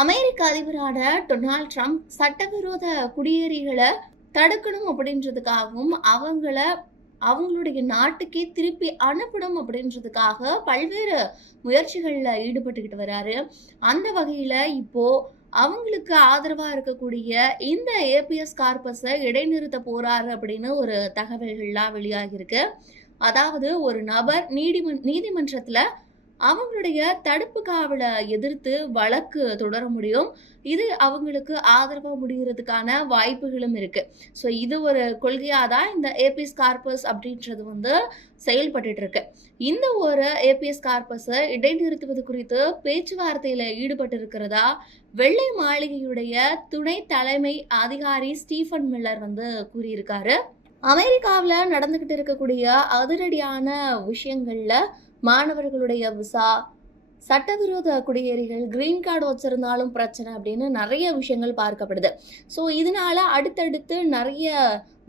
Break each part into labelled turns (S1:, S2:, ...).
S1: அமெரிக்க அதிபரான Donald Trump சட்டவிரோத குடியேறிகளை தடுக்கணும் அப்படின்றதுக்காகவும் அவங்கள அவங்களுடைய நாட்டுக்கே திருப்பி அனுப்பணும் அப்படின்றதுக்காக பல்வேறு முயற்சிகளில் ஈடுபட்டுக்கிட்டு வராரு. அந்த வகையில் இப்போ அவங்களுக்கு ஆதரவாக இருக்கக்கூடிய இந்த ஏபிஎஸ் கார்பஸை இடைநிறுத்த போறாரு அப்படின்னு ஒரு தகவல்கள்லாம் வெளியாகியிருக்கு. அதாவது ஒரு நபர் நீதிமன் நீதிமன்றத்தில் அவங்களுடைய தடுப்பு காவலை எதிர்த்து வழக்கு தொடர முடியும். இது அவங்களுக்கு ஆதரவாக முடிகிறதுக்கான வாய்ப்புகளும் இருக்கு. ஸோ இது ஒரு கொள்கையாக தான் இந்த ஏபிஎஸ் கார்பஸ் அப்படின்றது வந்து செயல்பட்டு இருக்கு. இந்த ஒரு ஏபிஎஸ் கார்பஸை இடைநிறுத்துவது குறித்து பேச்சுவார்த்தையில் ஈடுபட்டு இருக்கிறதா வெள்ளை மாளிகையுடைய துணை தலைமை அதிகாரி ஸ்டீஃபன் மில்லர் வந்து கூறியிருக்காரு. அமெரிக்காவில் நடந்துக்கிட்டு இருக்கக்கூடிய அதிரடியான விஷயங்களில் மாணவர்களுடைய விசா சட்டவிரோத குடியேறிகள் கிரீன் கார்டு வச்சிருந்தாலும் பிரச்சனை அப்படின்னு நிறைய விஷயங்கள் பார்க்கப்படுது. ஸோ இதனால அடுத்தடுத்து நிறைய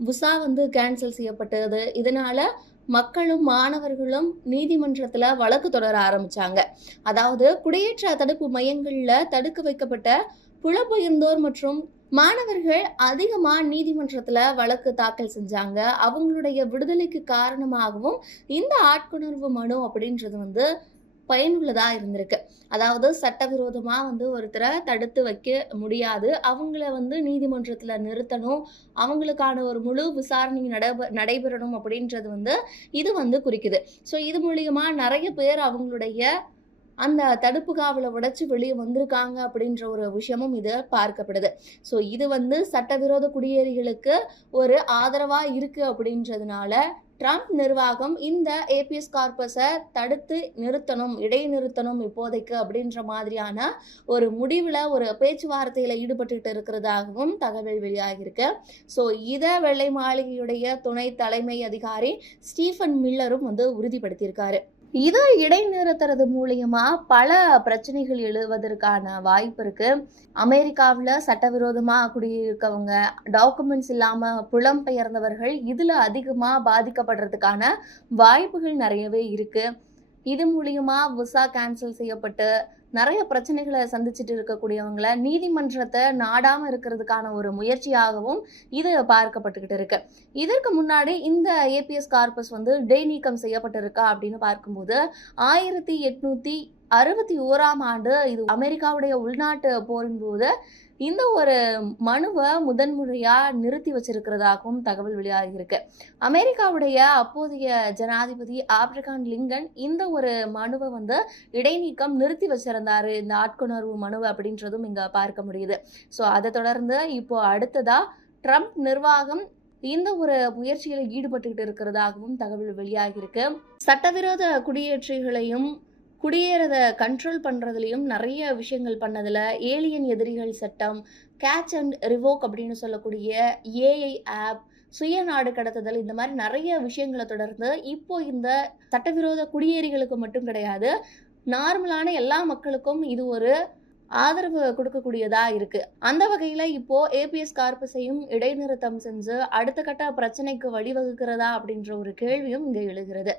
S1: விசா வந்து கேன்சல் செய்யப்பட்டது. இதனால மக்களும் மாணவர்களும் நீதிமன்றத்தில் வழக்கு தொடர ஆரம்பிச்சாங்க. அதாவது குடியேற்ற தடுப்பு மையங்களில் தடுக்க வைக்கப்பட்ட புலம்பெயர்ந்தோர் மற்றும் மாணவர்கள் அதிகமாக நீதிமன்றத்தில் வழக்கு தாக்கல் செஞ்சாங்க. அவங்களுடைய விடுதலைக்கு காரணமாகவும் இந்த ஆட்கொணர்வு மனு அப்படின்றது வந்து பயனுள்ளதா இருந்திருக்கு. அதாவது சட்டவிரோதமா வந்து ஒருத்தரை தடுத்து வைக்க முடியாது. அவங்கள வந்து நீதிமன்றத்துல நிறுத்தணும். அவங்களுக்கான ஒரு முழு விசாரணை நடைபெ நடைபெறணும் அப்படின்றது வந்து இது வந்து குறிக்குது. ஸோ இது மூலியமா நிறைய பேர் அவங்களுடைய அந்த தடுப்பு காவலை உடைச்சு வெளியே வந்திருக்காங்க அப்படின்ற ஒரு விஷயமும் இது பார்க்கப்படுது. ஸோ இது வந்து சட்டவிரோத குடியேறிகளுக்கு ஒரு ஆதரவாக இருக்குது அப்படின்றதுனால ட்ரம்ப் நிர்வாகம் இந்த ஏபிஎஸ் கார்பஸை தடுத்து நிறுத்தணும் இடைநிறுத்தணும் இப்போதைக்கு அப்படின்ற மாதிரியான ஒரு முடிவில் ஒரு பேச்சுவார்த்தையில் ஈடுபட்டுக்கிட்டு இருக்கிறதாகவும் தகவல் வெளியாகியிருக்கு. ஸோ இதை வெள்ளை மாளிகையுடைய துணை தலைமை அதிகாரி ஸ்டீஃபன் மில்லரும் வந்து உறுதிப்படுத்தியிருக்காரு. இதை இடைநிறுத்துறது மூலியமா பல பிரச்சனைகள் எழுவதற்கான வாய்ப்பு இருக்கு. அமெரிக்காவில் சட்டவிரோதமாக குடியிருக்கவங்க டாக்குமெண்ட்ஸ் இல்லாமல் புலம்பெயர்ந்தவர்கள் இதில் அதிகமாக பாதிக்கப்படுறதுக்கான வாய்ப்புகள் நிறையவே இருக்கு. இது மூலியமா விசா கேன்சல் செய்யப்பட்டு நிறைய பிரச்சனைகளை சந்திச்சுட்டு இருக்கக்கூடியவங்கள நீதிமன்றத்தை நாடாம இருக்கிறதுக்கான ஒரு முயற்சியாகவும் இது பார்க்கப்பட்டுக்கிட்டு இருக்கு. இதற்கு முன்னாடி இந்த ஏபிஎஸ் கார்பஸ் வந்து இடைநீக்கம் செய்யப்பட்டிருக்கா அப்படின்னு பார்க்கும்போது ஆயிரத்தி எட்நூத்தி அறுபத்தி ஓராம் ஆண்டு இது அமெரிக்காவுடைய உள்நாட்டு போரின் போது இந்த ஒரு மனுவை முதன்முறையா நிறுத்தி வச்சிருக்கிறதாகவும் தகவல் வெளியாகியிருக்கு. அமெரிக்காவுடைய அப்போதைய ஜனாதிபதி ஆப்ரிகான் லிங்கன் இந்த ஒரு மனுவை வந்து இடைநீக்கம் நிறுத்தி வச்சிருந்தாரு. இந்த ஆட்கொணர்வு மனுவை அப்படின்றதும் இங்க பார்க்க முடியுது. ஸோ அதை தொடர்ந்து இப்போ அடுத்ததா ட்ரம்ப் நிர்வாகம் இந்த ஒரு முயற்சியில் ஈடுபட்டுக்கிட்டு இருக்கிறதாகவும் தகவல் வெளியாகியிருக்கு. சட்டவிரோத குடியேற்றிகளையும் குடியேறத கண்ட்ரோல் பண்ணுறதுலையும் நிறைய விஷயங்கள் பண்ணதில் ஏலியன் எதிரிகள் சட்டம் கேட்ச் அண்ட் ரிவோக் அப்படின்னு சொல்லக்கூடிய ஏஐ ஆப் சுய நாடு கடத்துதல் இந்த மாதிரி நிறைய விஷயங்களை தொடர்ந்து இப்போ இந்த சட்டவிரோத குடியேறிகளுக்கு மட்டும் கிடையாது நார்மலான எல்லா மக்களுக்கும் இது ஒரு ஆதரவு கொடுக்கக்கூடியதா இருக்கு. அந்த வகையில இப்போ ஏபிஎஸ் கார்பஸையும் இடைநிறுத்தம் செஞ்சு அடுத்த கட்ட பிரச்சனைக்கு வழிவகுக்கிறதா அப்படின்ற ஒரு கேள்வியும் இங்கே எழுகிறது.